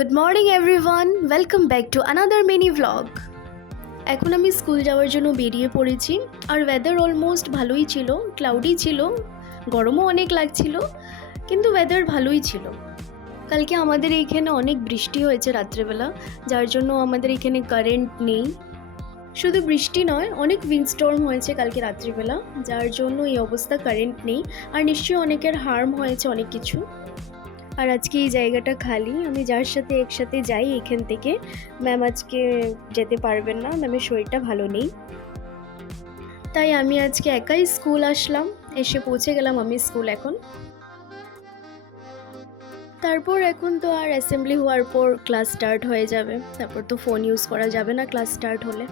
Good morning everyone, welcome back to another mini vlog. এখন আমি school যাওয়ার জন্য বেরিয়ে পড়েছি। আর ওয়েদার অলমোস্ট ভালোই ছিল, ক্লাউডি ছিল, গরমও অনেক লাগছিল, কিন্তু ওয়েদার ভালোই ছিল। কালকে আমাদের এইখানে অনেক বৃষ্টি হয়েছে রাত্রেবেলা, যার জন্য আমাদের এখানে কারেন্ট নেই। শুধু বৃষ্টি নয়, অনেক উইন্ডস্টর্ম হয়েছে কালকে রাত্রিবেলা, যার জন্য এই অবস্থা, কারেন্ট নেই। আর নিশ্চয়ই অনেকের হার্ম হয়েছে অনেক কিছু। আর আজকে এই জায়গাটা খালি, আমি যার সাথে একসাথে যাই এখান থেকে, ম্যাম আজকে যেতে পারবেন না, ম্যামের শরীরটা ভালো নেই। তাই আমি আজকে একাই স্কুল আসলাম, এসে পৌঁছে গেলাম আমি স্কুল এখন। তারপর এখন তো আর অ্যাসেম্বলি হওয়ার পর ক্লাস স্টার্ট হয়ে যাবে, তারপর তো ফোন ইউজ করা যাবে না ক্লাস স্টার্ট হলে।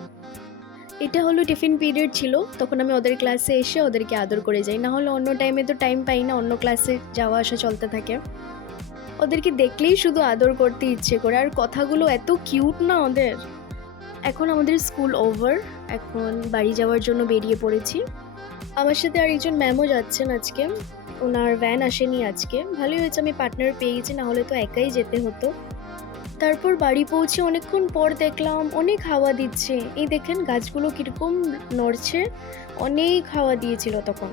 এটা হলো টিফিন পিরিয়ড ছিল, তখন আমি ওদের ক্লাসে এসে ওদেরকে আদর করে যাই, না হলে অন্য টাইমে তো টাইম পাই না, অন্য ক্লাসে যাওয়া আসা চলতে থাকে। ওদেরকে দেখলেই শুধু আদর করতে ইচ্ছে করে, আর কথাগুলো এত কিউট না ওদের। এখন আমাদের স্কুল ওভার, এখন বাড়ি যাওয়ার জন্য বেরিয়ে পড়েছি। আমার সাথে আর একজন ম্যামও যাচ্ছেন আজকে, ওনার ভ্যান আসেনি আজকে। ভালোই হয়েছে আমি পার্টনার পেয়ে গেছি, না হলে তো একাই যেতে হতো। তারপর বাড়ি পৌঁছে অনেকক্ষণ পর দেখলাম অনেক হাওয়া দিচ্ছে, এই দেখেন গাছগুলো কীরকম নড়ছে, অনেক হাওয়া দিয়েছিল তখন।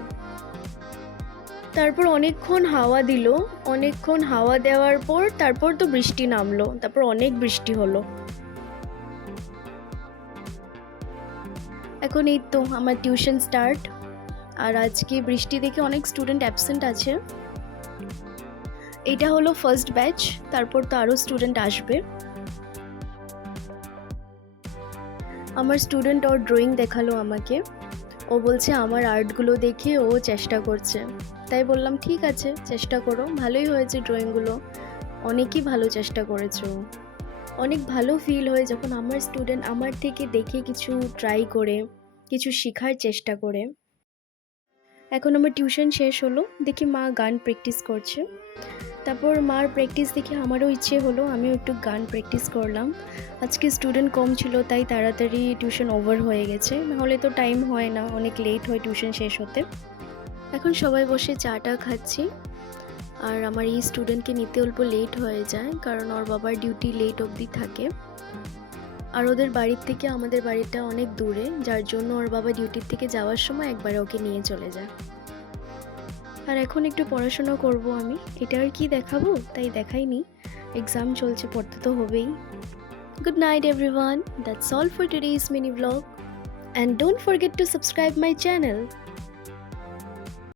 তারপর অনেকক্ষণ হাওয়া দিল, অনেকক্ষণ হাওয়া দেওয়ার পর তারপর তো বৃষ্টি নামলো, তারপর অনেক বৃষ্টি হলো। এখন এই তো আমার টিউশন স্টার্ট। আর আজকে বৃষ্টি দেখে অনেক স্টুডেন্ট অ্যাবসেন্ট আছে। এটা হলো ফার্স্ট ব্যাচ, তারপর তো আরও স্টুডেন্ট আসবে। আমার স্টুডেন্ট ওর ড্রয়িং দেখালো আমাকে, ও বলছে আমার আর্টগুলো দেখে ও চেষ্টা করছে। তাই বললাম ঠিক আছে, চেষ্টা করো, ভালোই হয়েছে ড্রয়িংগুলো, অনেকই ভালো চেষ্টা করেছো। অনেক ভালো ফিল হয় যখন আমার স্টুডেন্ট আমার থেকে দেখে কিছু ট্রাই করে, কিছু শেখার চেষ্টা করে। এখন আমার টিউশন শেষ হলো, দেখি মা গান প্র্যাকটিস করছে। তারপর মার প্র্যাকটিস দেখে আমারও ইচ্ছে হলো, আমিও একটু গান প্র্যাকটিস করলাম। আজকে স্টুডেন্ট কম ছিল, তাই তাড়াতাড়ি টিউশন ওভার হয়ে গেছে, নাহলে তো টাইম হয় না, অনেক লেট হয় টিউশন শেষ হতে। এখন সবাই বসে চাটা খাচ্ছি। আর আমার এই স্টুডেন্টকে নিতে অল্প লেট হয়ে যায়, কারণ ওর বাবার ডিউটি লেট অবধি থাকে। আর ওদের বাড়ির থেকে আমাদের বাড়িটা অনেক দূরে, যার জন্য ওর বাবা ডিউটির থেকে যাওয়ার সময় একবারে ওকে নিয়ে চলে যায়। আর এখন একটু পড়াশোনা করব আমি, এটা আর কি দেখাবো, তাই দেখাইনি, এক্সাম চলছে, পড়তে তো হবেই। Good night everyone, that's all for today's mini vlog, and don't forget to subscribe my channel.